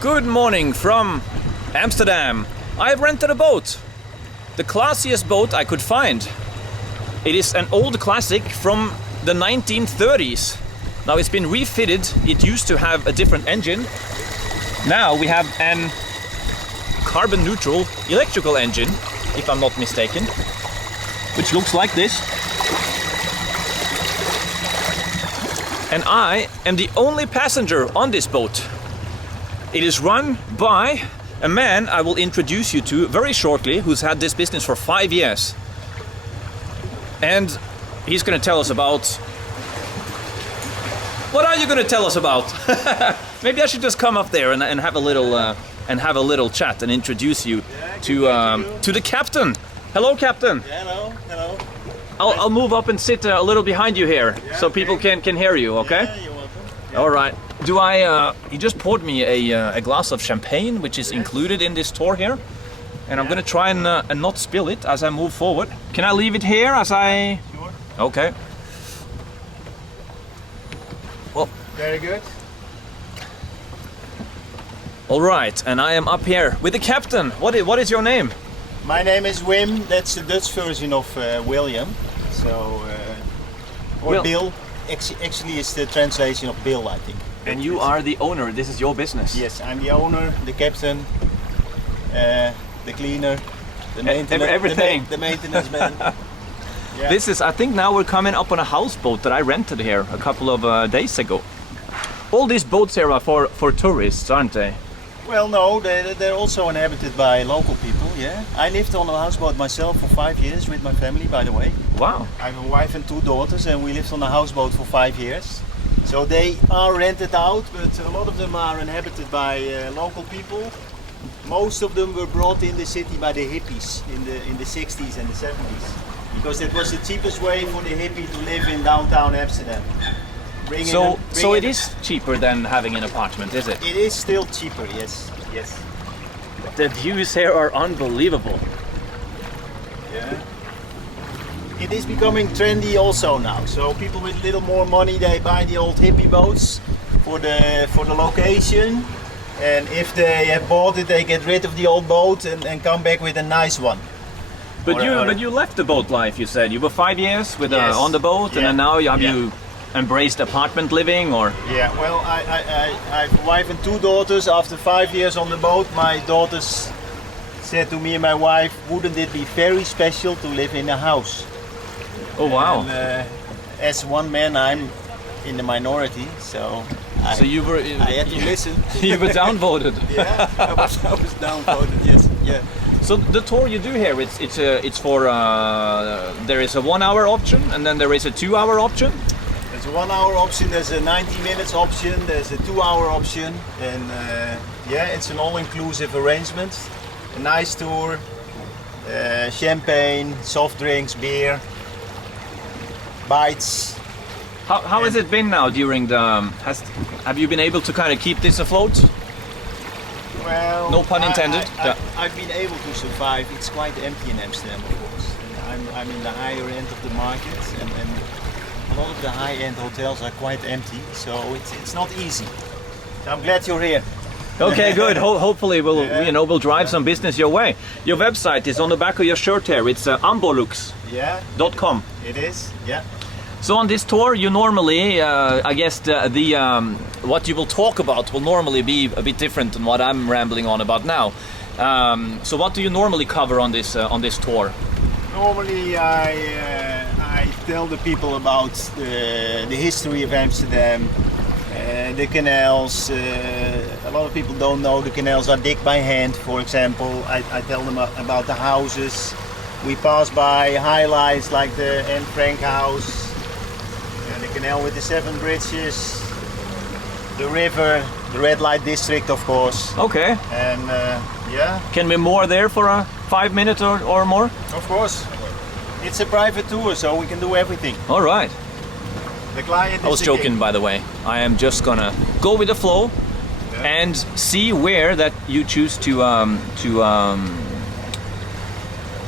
Good morning from Amsterdam. I have rented a boat. The classiest boat I could find. It is an old classic from the 1930s. Now it's been refitted. It used to have a different engine. Now we have an carbon neutral electrical engine, if I'm not mistaken, which looks like this. And I am the only passenger on this boat. It is run by a man I will introduce you to very shortly, who's had this business for 5 years. And he's going to tell us about... What are you going to tell us about? Maybe I should just come up there and have a little chat and introduce you to the captain. Hello, captain. Yeah, hello. I'll move up and sit a little behind you here, so people can hear you. Okay. Yeah, you're welcome. Yeah. All right. Do I? He just poured me a glass of champagne, which is included in this tour here, and I'm gonna try and not spill it as I move forward. Can I leave it here as I? Sure. Okay. Well. Very good. All right, and I am up here with the captain. What is your name? My name is Wim. That's the Dutch version of William. So, or Will. Bill. Actually, it's the translation of Bill, I think. And you are the owner. This is your business. Yes, I'm the owner, the captain, the cleaner, the maintenance, everything. The maintenance man. Yeah. This is. I think now we're coming up on a houseboat that I rented here a couple of days ago. All these boats here are for tourists, aren't they? Well, no, they're also inhabited by local people. Yeah, I lived on a houseboat myself for 5 years with my family, by the way. Wow. I have a wife and 2 daughters, and we lived on a houseboat for 5 years. So they are rented out, but a lot of them are inhabited by local people. Most of them were brought in the city by the hippies in the 60s and the 70s, because that was the cheapest way for the hippie to live in downtown Amsterdam. So it is cheaper than having an apartment, is it? It is still cheaper, yes. The views here are unbelievable. Yeah. It is becoming trendy also now. So people with a little more money, they buy the old hippie boats for the location. And if they have bought it, they get rid of the old boat and come back with a nice one. But you left the boat life. You said you were 5 years with Yes. On the boat, and Yeah. then now you Yeah. embraced apartment living, or? Yeah, well, I have a wife and 2 daughters. After 5 years on the boat, my daughters said to me and my wife, wouldn't it be very special to live in a house? Oh wow! And, as one man, I'm in the minority, so So you were I had to listen. you were downvoted. Yeah, I was downvoted. Yes, yeah. So the tour you do here, it's for there is a 1 hour option, and then there is a 2 hour option. There's a 1 hour option. There's a 90 minutes option. There's a 2 hour option, and yeah, it's an all-inclusive arrangement. A nice tour. Champagne, soft drinks, beer, bites. How has it been now during the? Have you been able to kind of keep this afloat? Well, No pun intended. Yeah. I've been able to survive. It's quite empty in Amsterdam, of course. And I'm in the higher end of the market, and a lot of the high-end hotels are quite empty, so it's not easy. So I'm glad you're here. Okay, good. Hopefully Yeah. we'll drive some business your way. Your website is on the back of your shirt here. It's ambolux.com. Yeah, it is. Yeah. So on this tour, you normally, I guess what you will talk about will normally be a bit different than what I'm rambling on about now. So what do you normally cover on this tour? Normally, I tell the people about the history of Amsterdam, the canals. A lot of people don't know the canals are digged by hand, for example. I tell them about the houses. We pass by highlights like the Anne Frank house, the canal with the 7 bridges, the river, the red light district, of course. Okay. And yeah. Can we more there for a 5 minutes or more? Of course. It's a private tour, so we can do everything. All right. The client I was is the joking, king. by the way. I am just gonna go with the flow and see where that you choose to.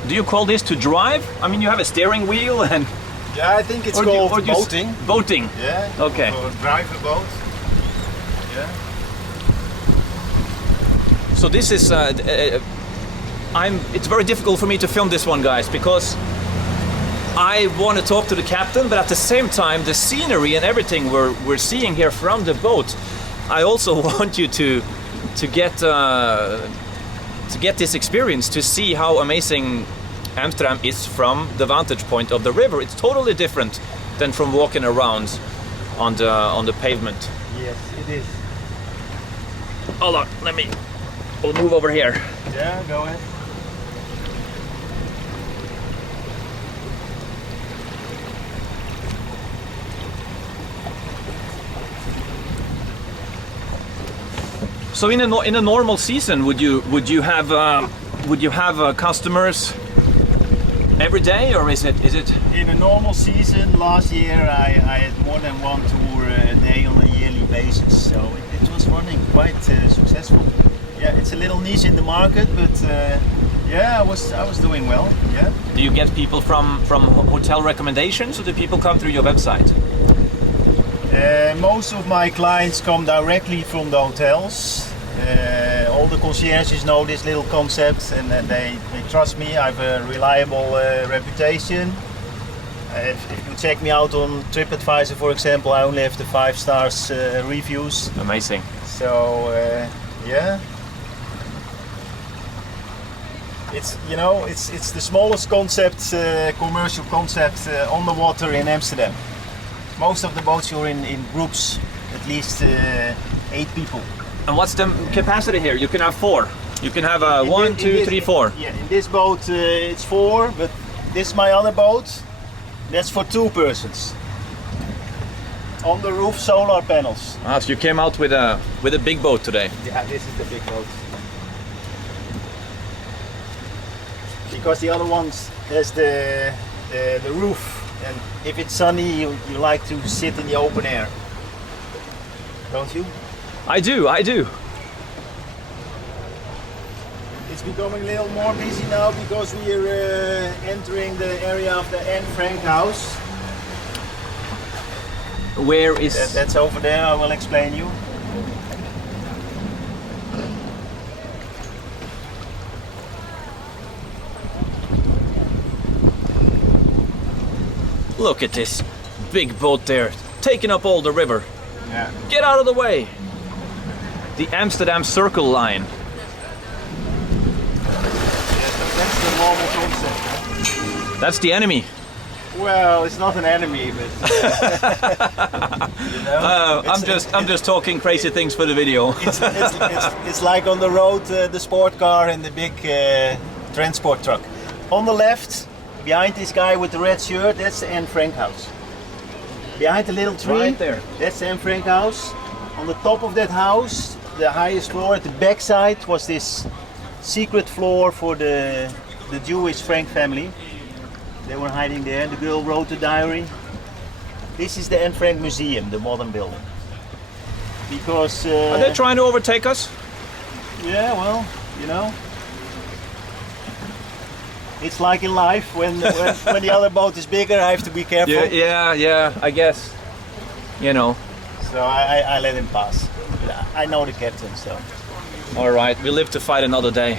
Do you call this to drive? I mean, you have a steering wheel and. Yeah, I think it's Or do you- called or do you s- boating. Boating. Yeah. Okay. Or drive a boat. Yeah. So this is it's very difficult for me to film this one, guys, because I want to talk to the captain, but at the same time, the scenery and everything we're seeing here from the boat, I also want you to get this experience, to see how amazing Amsterdam is from the vantage point of the river. It's totally different than from walking around on the pavement. Yes, it is. Hold on, we'll move over here. Yeah, go ahead. So in a normal season, would you have customers every day, or is it? In a normal season, last year I had more than one tour a day on a yearly basis, so it was running quite successful. Yeah, it's a little niche in the market, but yeah, I was doing well. Yeah. Do you get people from hotel recommendations, or do people come through your website? Most of my clients come directly from the hotels. All the concierges know this little concept, and they trust me. I have a reliable reputation. If you check me out on TripAdvisor, for example, I only have the 5 stars reviews. Amazing. So yeah, it's the smallest concept, commercial concept on the water in Amsterdam. Most of the boats you're in groups, at least 8 people. And what's the capacity here? You can have 4. You can have 1, 2, 3, 4. Yeah, in this boat it's 4, but this is my other boat. That's for 2 persons. On the roof, solar panels. Ah, so you came out with a big boat today. Yeah, this is the big boat. Because the other ones has the roof, and if it's sunny, you like to sit in the open air, don't you? I do. It's becoming a little more busy now because we are entering the area of the Anne Frank house. Where is... That's over there, I will explain you. Look at this big boat there, taking up all the river. Yeah. Get out of the way! The Amsterdam Circle Line. That's the normal concept. Huh? That's the enemy. Well, it's not an enemy, but you know, I'm just talking crazy things for the video. it's like on the road, the sport car and the big transport truck. On the left, behind this guy with the red shirt, that's the Anne Frank house. Behind the little tree, Right there. that's the Anne Frank house. On the top of that house, the highest floor at the back side, was this secret floor for the Jewish Frank family. They were hiding there. The girl wrote a diary. This is the Anne Frank Museum, the modern building. Because Are they trying to overtake us? yeah, well, you know, it's like in life. When the other boat is bigger, I have to be careful. Yeah, I guess. You know. So I let him pass. I know the captain, so. All right, we live to fight another day.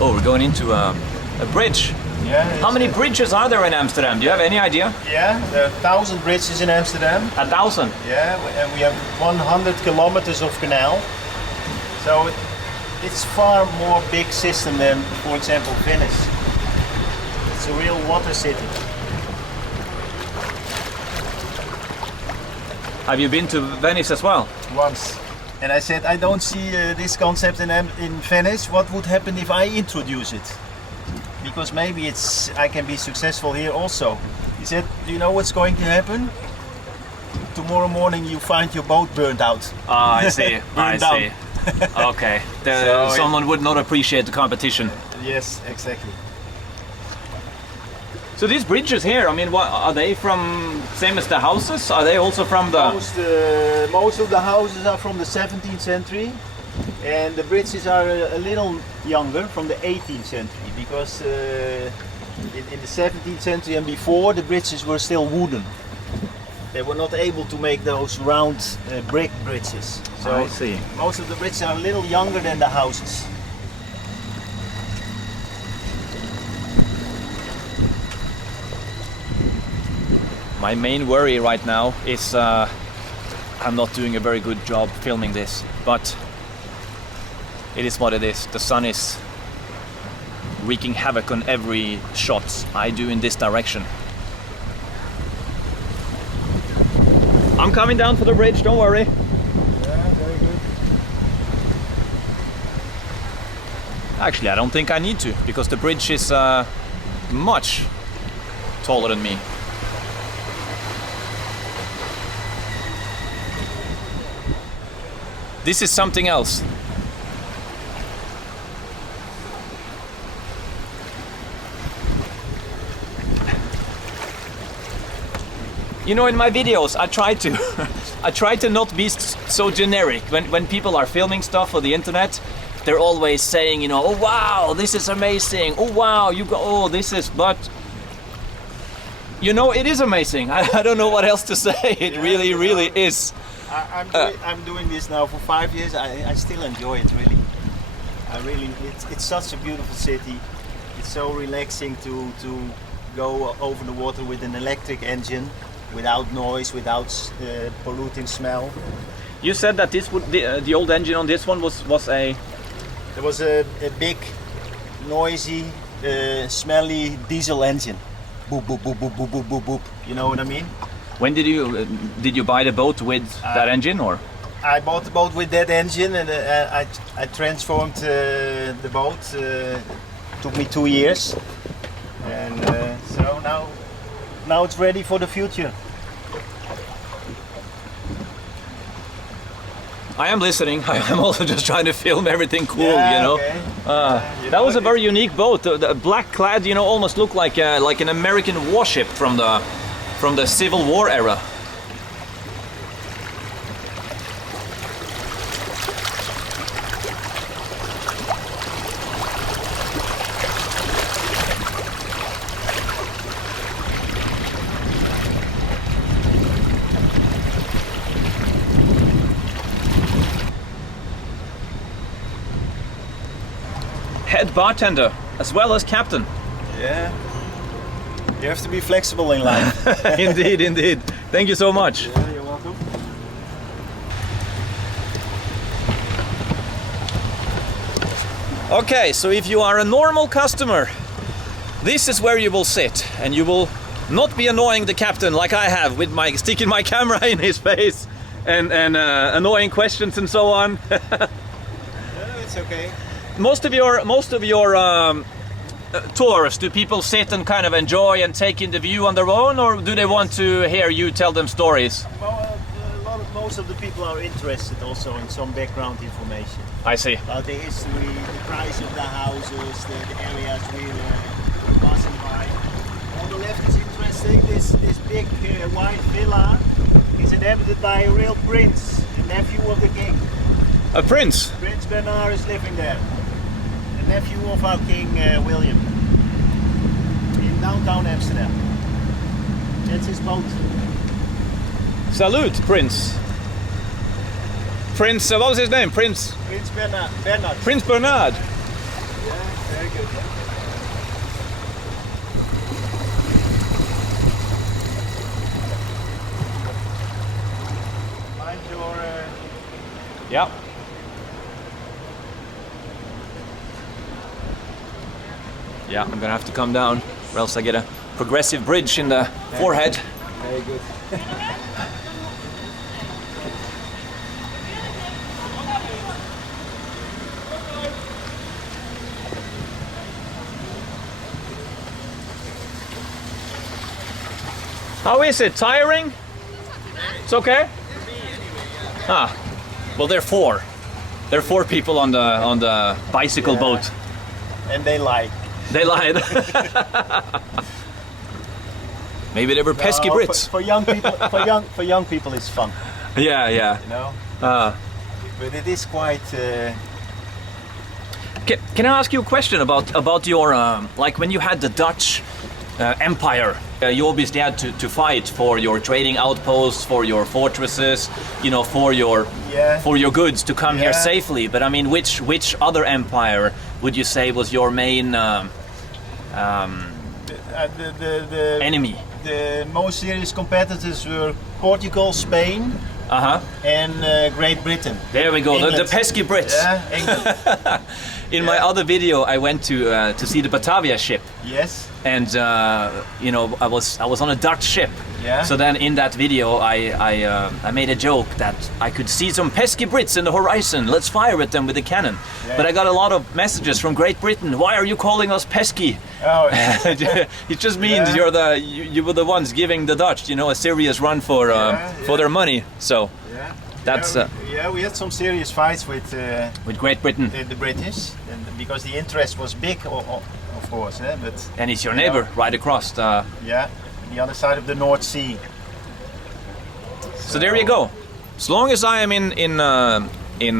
Oh, we're going into a bridge. Yeah. How many bridges are there in Amsterdam? Do you have any idea? Yeah, there are 1,000 bridges in Amsterdam. 1,000. Yeah, and we have 100 kilometers of canal. So it's far more big system than, for example, Venice. It's a real water city. Have you been to Venice as well? Once. And I said, I don't see this concept in Venice. What would happen if I introduce it? Because maybe I can be successful here also. He said, do you know what's going to happen? Tomorrow morning you find your boat burned out. Ah, I see. Burned down. Okay. So someone would not appreciate the competition. Yes, exactly. So these bridges here, I mean, what are they from? Same as the houses? Are they also from the? Most of the houses are from the 17th century, and the bridges are a little younger, from the 18th century, because in the 17th century and before, the bridges were still wooden. They were not able to make those round brick bridges. So I see. most of the bridges are a little younger than the houses. My main worry right now is I'm not doing a very good job filming this, but it is what it is. The sun is wreaking havoc on every shot I do in this direction. I'm coming down for the bridge, don't worry. Yeah, very good. Actually, I don't think I need to, because the bridge is much taller than me. This is something else. You know, in my videos, I try to not be so generic. When people are filming stuff for the internet, they're always saying, you know, oh wow, this is amazing. Oh wow, you go, oh this is, but you know, it is amazing. I don't know what else to say. It really is. I'm doing this now for 5 years. I still enjoy it really. It's such a beautiful city. It's so relaxing to go over the water with an electric engine, without noise, without polluting smell. You said that this would the old engine on this one was a. There was a big, noisy, smelly diesel engine. Boop boop boop boop boop boop boop boop. You know what I mean? When did you buy the boat with that engine, or? I bought the boat with that engine, and I transformed the boat. Took me 2 years, and so now it's ready for the future. I am listening. I'm also just trying to film everything cool, Yeah, you know. okay. That was a very unique boat. The black clad, you know, almost looked like an American warship from the Civil War era. Head bartender as well as captain. Yeah. You have to be flexible in life. Indeed. Thank you so much. Yeah, you're welcome. Okay, so if you are a normal customer, this is where you will sit, and you will not be annoying the captain like I have with my sticking my camera in his face and annoying questions and so on. It's okay. Most of your tours, do people sit and kind of enjoy and take in the view on their own, or do they want to hear you tell them stories? Well, most of the people are interested also in some background information I see. about the history, the price of the houses, the areas we're passing by. On the left is interesting. This big white villa is inhabited by a real prince, a nephew of the king. A prince? Prince Bernard is living there. The nephew of our King William. In downtown Amsterdam. That's his boat. Salute, Prince. Prince, what was his name? Prince Bernard. Prince Bernard. Yeah, very good. Mind your... Yeah. Yeah, I'm gonna have to come down, or else I get a progressive bridge in the forehead. Very good. How is it? Tiring? It's okay? Ah, well, there are four. There are four people on the bicycle boat. And they like. They lied. Maybe they were pesky Brits. For young people, for young people, it's fun. Yeah. You know. Uh, But it is quite. Can I ask you a question about your like when you had the Dutch empire? You obviously had to fight for your trading outposts, for your fortresses, you know, for your goods to come here safely. But I mean, which other empire would you say was your main enemy? The most serious competitors were Portugal, Spain, and Great Britain. There we go, the pesky Brits. Yeah, England. In my other video, I went to see the Batavia ship. Yes. And you know, I was on a Dutch ship. Yeah. So then in that video, I made a joke that I could see some pesky Brits in the horizon. Let's fire at them with a cannon. Yeah. But I got a lot of messages from Great Britain. Why are you calling us pesky? Oh. It just means you were the ones giving the Dutch, you know, a serious run for their money. So that's we had some serious fights with Great Britain. the British, and because the interest was big, of course. But And it's your neighbor right across. the other side of the North Sea. So there you go. As long as I am in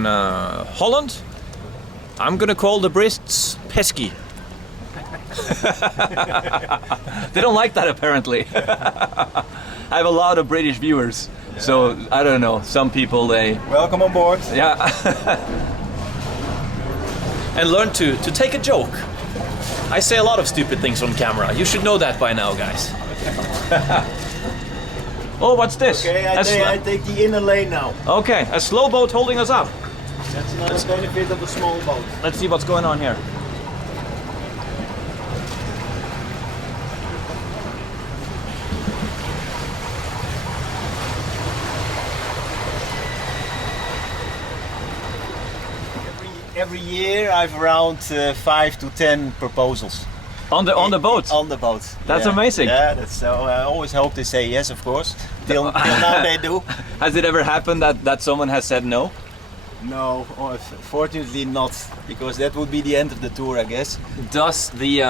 Holland, I'm gonna call the Brits pesky. They don't like that apparently. I have a lot of British viewers, so I don't know. Some people they Welcome on board. and learn to take a joke. I say a lot of stupid things on camera. You should know that by now, guys. Oh, what's this? Okay, I take the inner lane now. Okay, a slow boat holding us up. That's another benefit of a small boat. Let's see what's going on here. Every year I've around 5 to 10 proposals. On the boat? On the boat. That's amazing. Yeah, that's so. I always hope they say yes, of course. Till now they do. Has it ever happened that someone has said no? No, fortunately not, because that would be the end of the tour, I guess. Does the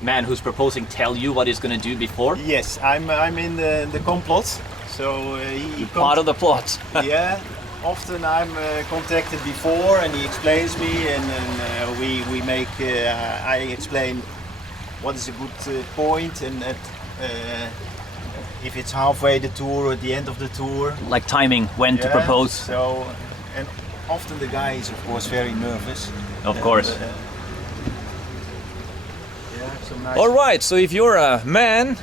man who's proposing tell you what he's going to do before? Yes, I'm in the complot, so he Part of the plot. Yeah. Often I'm contacted before and he explains me, and we make. I explain what is a good point, and if it's halfway the tour or at the end of the tour. Like timing, when to propose. So, and often the guy is of course very nervous. Of course. Some nice. All right. So if you're a man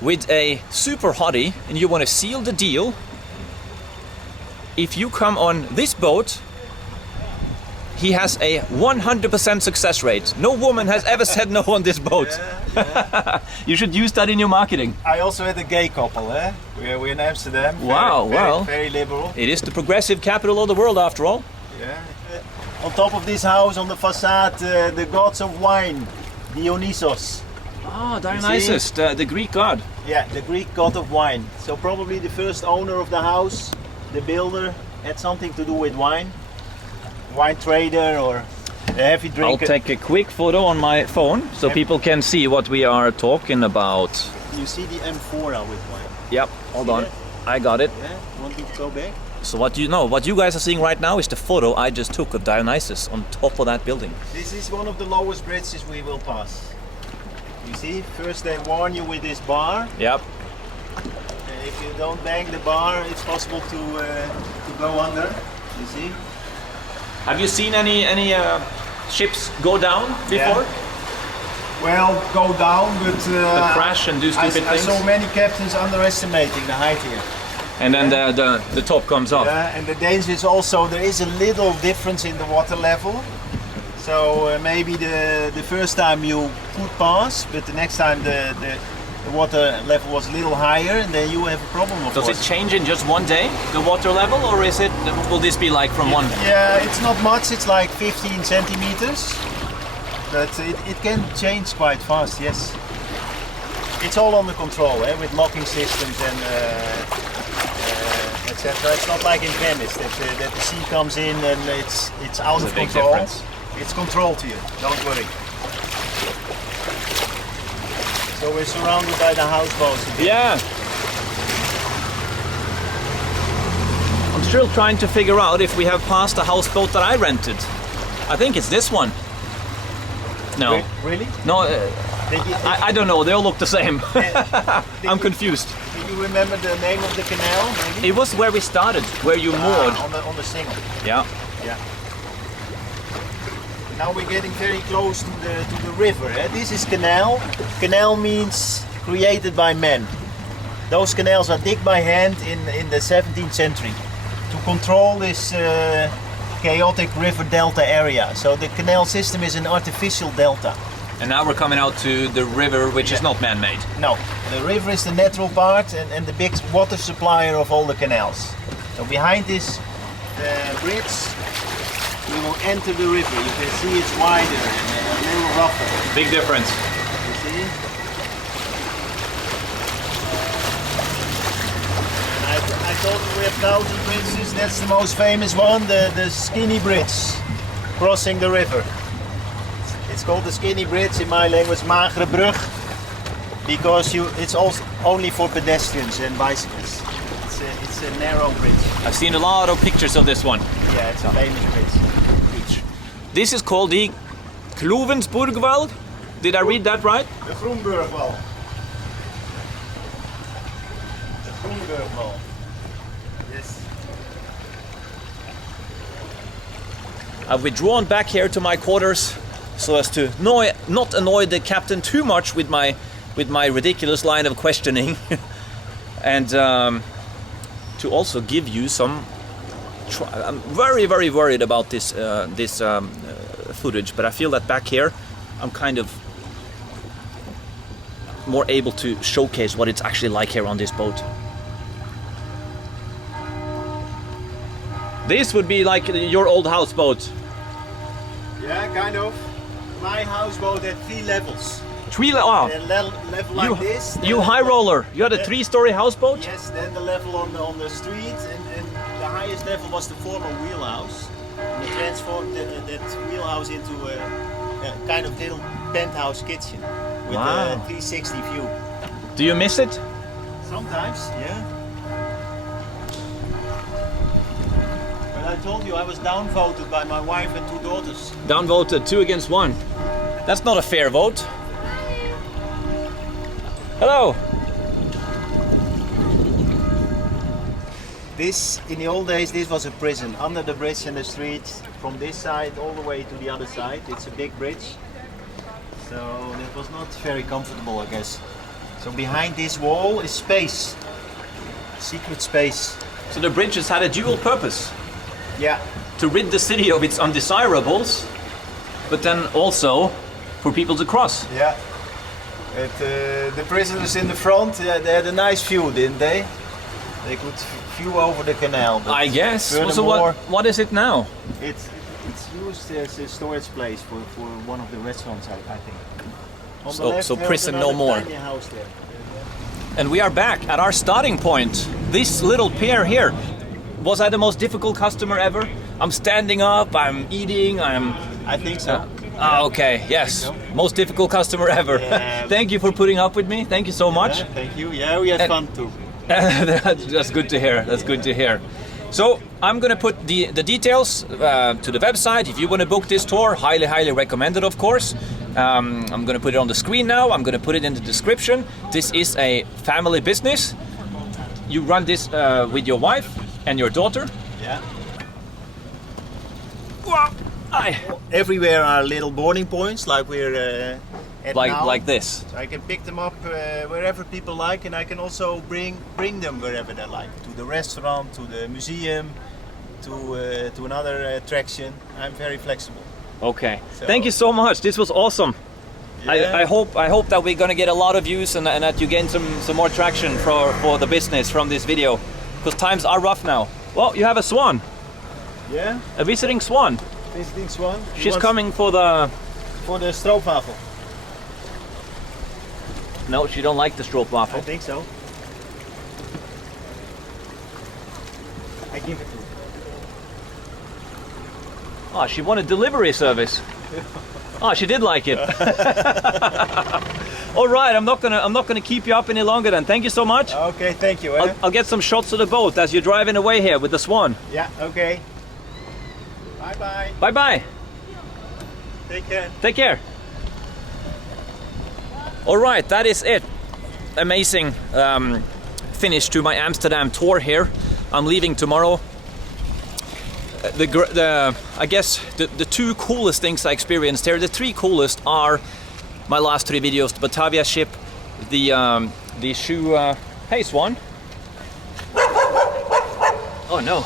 with a super hottie and you want to seal the deal, if you come on this boat, he has a 100% success rate. No woman has ever said no on this boat. You should use that in your marketing. I also had a gay couple, eh? We're in Amsterdam. Wow, very liberal. It is the progressive capital of the world after all. Yeah. On top of this house, on the facade, the gods of wine, Dionysos. Ah, Dionysus, the Greek god. Yeah, the Greek god of wine. So probably the first owner of the house, the builder, had something to do with wine. Wine trader or a heavy drinker. I'll take a quick photo on my phone so people can see what we are talking about. You see the amphora with wine. Yep, hold on. That? I got it. Yeah, want me to go back? So what you guys are seeing right now is the photo I just took of Dionysus on top of that building. This is one of the lowest bridges we will pass. You see, first they warn you with this bar. Yep. If you don't bang the bar, it's possible to go under. You see? Have you seen any ships go down before? Yeah. Well, go down, but crash and do stupid I things. saw many captains underestimating the height here. And then the top comes off. Yeah, and the danger is also there is a little difference in the water level. So maybe the first time you could pass, but the next time the water level was a little higher, and then you have a problem. Of Does course. it change in just one day, the water level, or will this be like from one? Yeah, it's not much. It's like 15 centimeters, but it can change quite fast. Yes, it's all under control, with locking systems and etc. It's not like in Venice that the sea comes in and it's out of big control. difference. It's controlled here. Don't worry. So we're surrounded by the houseboats again. Yeah. I'm still trying to figure out if we have passed the houseboat that I rented. I think it's this one. No. Really? No, Did you, I don't know. They all look the same. I'm you- confused. do you remember the name of the canal? Maybe? It was where we started, where you moored. On the single. Yeah. Yeah. Now we're getting very close to the river. Eh? This is canal. Canal means created by men. Those canals are digged by hand in the 17th century to control this chaotic river delta area. So the canal system is an artificial delta. And now we're coming out to the river, which is not man-made. No, the river is the natural part and the big water supplier of all the canals. So behind this bridge, we will enter the river. You can see it's wider and a little rougher. Big difference. You see? I told you we have 1,000 bridges. That's the most famous one, the Skinny Bridge, crossing the river. It's called the Skinny Bridge, in my language Magere Brug, because it's also only for pedestrians and bicycles. It's a narrow bridge. I've seen a lot of pictures of this one. Yeah, it's a famous bridge. This is called the Klovensburgwal. Did I read that right? The Groenburgwal. The Groenburgwal. Yes. I've withdrawn back here to my quarters so as to not annoy the captain too much with my ridiculous line of questioning, and to also give you some. I'm very worried about this footage, but I feel that back here I'm kind of more able to showcase what it's actually like here on this boat. This would be like your old houseboat. Yeah, kind of. My houseboat had 3 levels. Wow. A level like this. You then high roller. You had a 3-story houseboat? Yes, then the level on the street, and the highest level was the former wheelhouse. And we transformed that wheelhouse into a kind of little penthouse kitchen with Wow. a 360 view. Do you miss it? Sometimes, yeah. But I told you I was downvoted by my wife and 2 daughters. Downvoted 2 against 1. That's not a fair vote. Hello. This, in the old days, this was a prison. Under the bridge in the street, from this side all the way to the other side. It's a big bridge. So that was not very comfortable, I guess. So behind this wall is space. Secret space. So the bridge has had a dual purpose. Yeah. To rid the city of its undesirables, but then also for people to cross. Yeah. The prisoners in the front, they had a nice view, didn't they? They could view over the canal. But I guess. So furthermore, what is it now? it's used as a storage place for one of the restaurants, I think. On the So- left, so there's prison no another more. tiny house there. And we are back at our starting point. This little pier here. Was I the most difficult customer ever? I'm standing up, I'm eating, I think so. Okay, yes. Most difficult customer ever. Yeah. Thank you for putting up with me. Thank you so much. Yeah, thank you. Yeah, we had And- fun too. That's good to hear. That's good to hear. So I'm gonna put the details to the website. If you want to book this tour, highly recommend it, of course. I'm gonna put it on the screen now. I'm gonna put it in the description. This is a family business. You run this with your wife and your daughter. Yeah. Aye. Everywhere are little boarding points, like we're at now. Like this. So I can pick them up wherever people like, and I can also bring them wherever they like. To the restaurant, to the museum, to another attraction. I'm very flexible. Okay. So- Thank you so much. This was awesome. Yeah. I hope that we're gonna get a lot of views and that you gain some more traction for the business from this video, because times are rough now. Well, you have a swan, Yeah. a visiting swan. Visiting swan. He She's wants- coming for the. for the stroopwafel. No, she don't like the I stroopwafel. think so. I give it to her. Oh, she wanted delivery service. Oh, she did like it. All right, I'm not gonna keep you up any longer then. Thank you so much. Okay, thank you. Eh? I'll get some shots of the boat as you're driving away here with the Swan. Yeah, okay. Bye-bye. Bye-bye. Take care. Take care. All right, that is it. Amazing finish to my Amsterdam tour here. I'm leaving tomorrow. I guess the two coolest things I experienced here, the three coolest are my last three videos: the Batavia ship, the shoe. Hey, Swan. Oh no,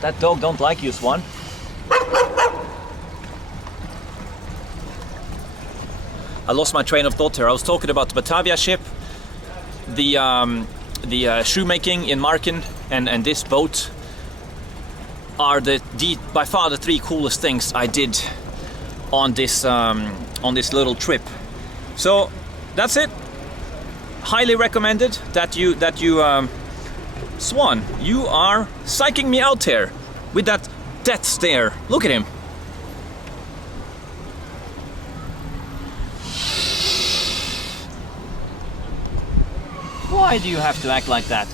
that dog don't like you, Swan. I lost my train of thought here. I was talking about the Batavia ship, the shoemaking in Marken, and this boat are by far the three coolest things I did on this little trip. So that's it. Highly recommended that you Swan, you are psyching me out here with that death stare. Look at him. Why do you have to act like that?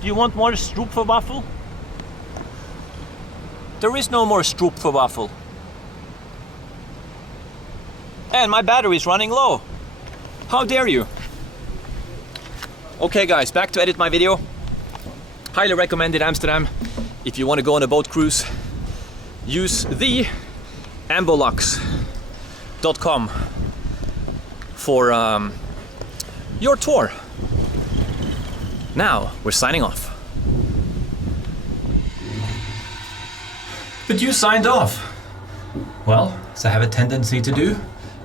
Do you want more stroopverwafel? There is no more stroopverwafel. And my battery is running low. How dare you? Okay guys, back to edit my video. Highly recommended Amsterdam. If you want to go on a boat cruise, use the ambolux.com for your tour. Now we're signing off. But you signed off. Well, as I have a tendency to do,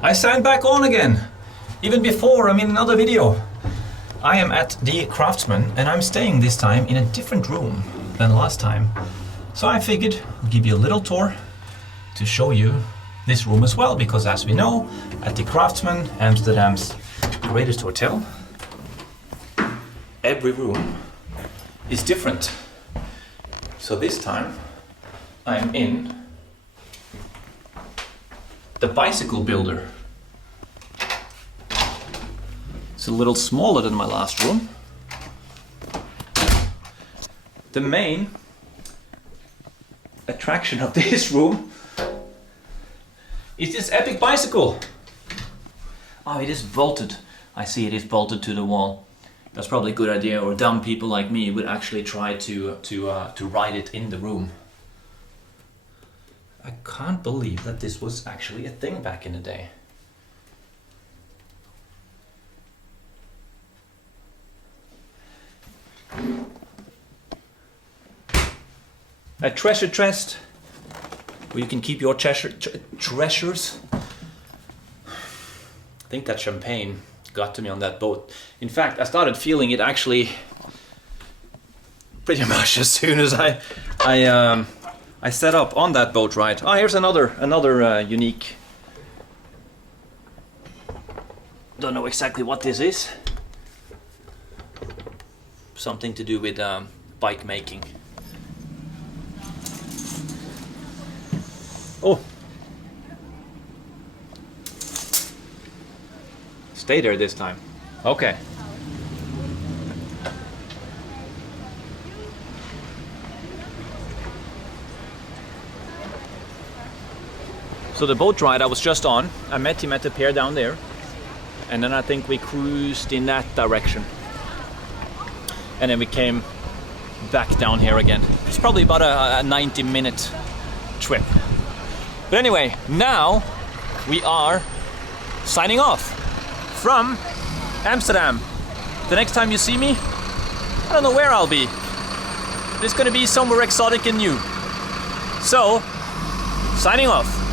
I signed back on again. Even before I'm in another video. I am at the Craftsman and I'm staying this time in a different room than last time. So I figured I'll give you a little tour to show you this room as well, because as we know, at the Craftsman, Amsterdam's greatest hotel, every room is different. So this time I'm in the bicycle builder. It's a little smaller than my last room. The main attraction of this room is this epic bicycle. Oh, it is bolted. I see it is bolted to the wall. That's probably a good idea, or dumb people like me would actually try to ride it in the room. I can't believe that this was actually a thing back in the day. A treasure chest where you can keep your treasures. I think that champagne got to me on that boat. In fact, I started feeling it actually pretty much as soon as I set up on that boat ride. Oh, here's another unique. Don't know exactly what this is. Something to do with bike making. Oh. Stay there this time. Okay. So the boat ride I was just on, I met him at the pier down there. And then I think we cruised in that direction. And then we came back down here again. It's probably about a 90-minute trip. But anyway, now we are signing off from Amsterdam. The next time you see me, I don't know where I'll be. It's gonna be somewhere exotic and new. So, signing off.